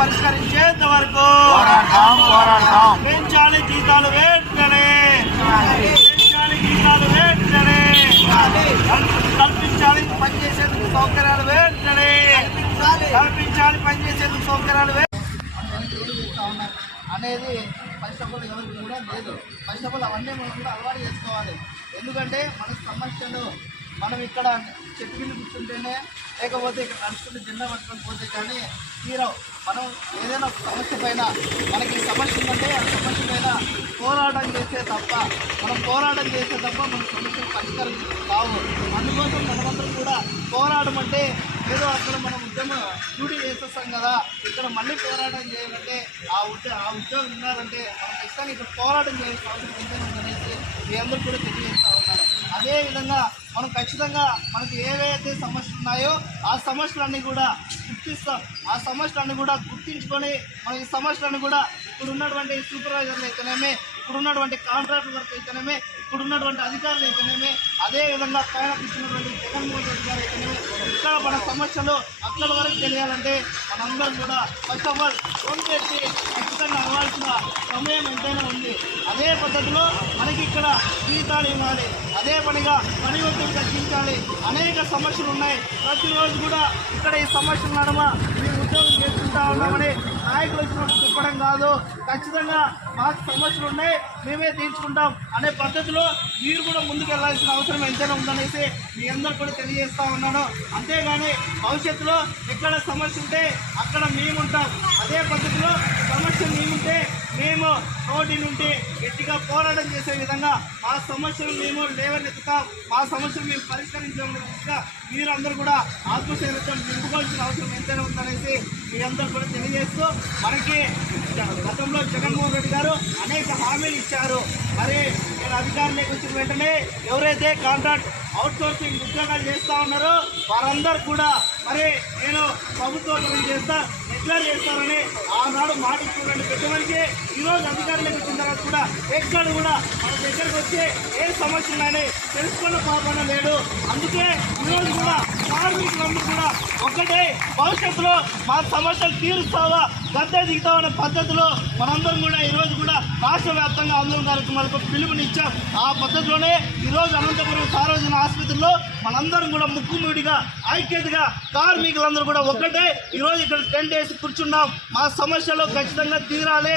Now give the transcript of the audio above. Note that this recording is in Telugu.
పరిష్కరించేంత వరకు పెంచాలి జీతాలు వెంటనే. పెంచాలి జీతాలు వెంటనే. కల్పించాలి పనిచేసేందుకు సౌకర్యాలు వెంటనే. కల్పించాలి పనిచేసేందుకు సౌకర్యాలు అనేది ఫస్ట్ ఆఫ్ ఆల్ ఎవరికి కూడా లేదు. ఫస్ట్ ఆఫ్ ఆల్ అవన్నీ మనం కూడా అలవాటు చేసుకోవాలి. ఎందుకంటే మన సమస్యలు మనం ఇక్కడ చెట్టు మీద కూర్చుంటేనే లేకపోతే ఇక్కడ నడుచుకుంటే జెండా పట్టుకొని పోతే కానీ తీరవు. మనం ఏదైనా సమస్య పైన మనకి సమస్య ఉందంటే ఆ సమస్య పైన పోరాటం చేస్తే తప్ప మనం పోరాటం చేస్తే తప్ప మన సమస్యలు పరిష్కారం కావు. అందుకోసం మనమందరం కూడా పోరాటం అంటే ఏదో అక్కడ మనం ఉద్యమం డ్యూటీ చేసేస్తాం కదా. ఇక్కడ మళ్ళీ పోరాటం చేయాలంటే ఆ ఉద్యోగ ఆ ఉద్యోగం ఉన్నారంటే మనం ఖచ్చితంగా ఇక్కడ పోరాటం చేయాల్సిన అవసరం ఉందని అనేసి మీ అందరూ కూడా తెలియజేస్తూ ఉన్నారు. అదేవిధంగా మనం ఖచ్చితంగా మనకి ఏవైతే సమస్యలు ఉన్నాయో ఆ సమస్యలన్నీ కూడా గుర్తిస్తాం. ఆ సమస్యలన్నీ కూడా గుర్తించుకొని మనం ఈ సమస్యలను కూడా ఇప్పుడు ఉన్నటువంటి సూపర్వైజర్లు అయితేనేమి ఇప్పుడు ఉన్నటువంటి కాంట్రాక్టర్ వర్క్ అయితేనేమే ఇప్పుడున్నటువంటి అధికారులు అయితేనేమే అదే విధంగా పైన కూర్చున్నటువంటి జగన్మోహన్ రెడ్డి గారు అయితేనేమే ఇక్కడ మన సమస్యలు అక్కడ వరకు తెలియాలంటే మనందరం కూడా ఫస్ట్ ఆఫ్ ఆల్ ఫోన్ చేసి ఖచ్చితంగా అవ్వాల్సిన సమయం ఎంతైనా ఉంది. అదే పద్ధతిలో మనకి ఇక్కడ జీతాలు ఇవ్వాలి. అదే పనిగా పని ఒత్తిడి తగ్గించాలి. అనేక సమస్యలు ఉన్నాయి. ప్రతిరోజు కూడా ఇక్కడ ఈ సమస్యలు నడమ మేము ఉద్యోగం చేసుకుంటా ఉన్నామని నాయకులు వచ్చినప్పుడు చెప్పడం కాదు. ఖచ్చితంగా మాకు సమస్యలు ఉన్నాయి మేమే తీర్చుకుంటాం అనే పద్ధతిలో మీరు కూడా ముందుకు వెళ్ళాల్సిన అవసరం ఎంతైనా ఉందనేసి మీ అందరు కూడా తెలియజేస్తా ఉన్నాను. అంతేగాని భవిష్యత్తులో ఎక్కడ సమస్య ఉంటే అక్కడ మేముంటాం. అదే పద్ధతిలో సమస్య మేముంటే మేము తోటి నుండి గట్టిగా పోరాటం చేసే విధంగా మా సమస్యలు మేము లేవనెత్తుతాం. మా సమస్యలు మేము పరిష్కరించే విధంగా మీరందరూ కూడా ఆత్మశైలత్వం నిలుపుకోవాల్సిన అవసరం ఎంతైనా ఉందనేసి మీ అందరూ కూడా తెలియజేస్తూ మనకి గతంలో జగన్మోహన్ రెడ్డి గారు అనేక హామీలు ఇచ్చారు. మరి నేను అధికారంలోకి వచ్చిన వెంటనే ఎవరైతే కాంట్రాక్ట్ అవుట్ సోర్సింగ్ ఉద్యోగాలు చేస్తూ ఉన్నారో. వారందరూ కూడా మరి నేను ప్రభుత్వం చేస్తా డిక్లేర్ చేస్తారని ఆనాడు మాట ఇచ్చినటువంటి పెద్దవారికి ఈరోజు అధికారులకు వచ్చిన తర్వాత కూడా ఎక్కడ కూడా మన దగ్గరకు వచ్చి ఏ సమస్య ఉన్నాయని తెలుసుకున్న పాపన లేడు. అందుకే ఈరోజు కూడా కార్మికులందరూ కూడా ఒక్కటే భవిష్యత్తులో మా సమస్యలు తీరుస్తావా గద్దె దిగుతామనే పద్ధతిలో మనందరం కూడా ఈరోజు కూడా రాష్ట్ర వ్యాప్తంగా ఆందోళన కార్యక్రమాలకు పిలుపునిచ్చాం ఆ పద్ధతిలోనే ఈరోజు అనంతపురం సార్వజన ఆసుపత్రిలో మనందరం కూడా ముక్కుముడిగా ఐక్యతగా కార్మికులందరూ కూడా ఒక్కటే ఈరోజు ఇక్కడ టెన్ డేస్ కూర్చున్నాం. మా సమస్యలు ఖచ్చితంగా తీరాలి.